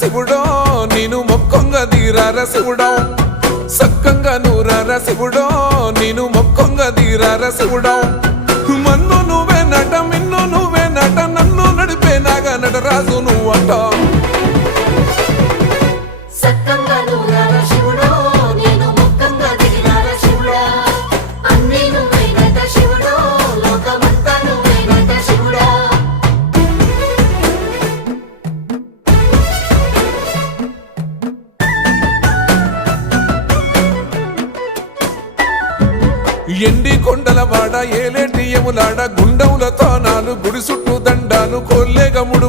శివుడో నేను మొక్కంగా తీరార శివుడో సక్కంగా నూరార శివుడో నేను మొక్కంగా తీరార శివుడో మన్ను నువ్వే నట మిన్ను నువ్వే నట నన్ను నడిపే నాగా నటరాజు నువ్వట ఎండి కొండలవాడ ఏలేటి యములాడ గుండముల తానాలు గుడి చుట్టూ దండాలు కొల్లేగముడు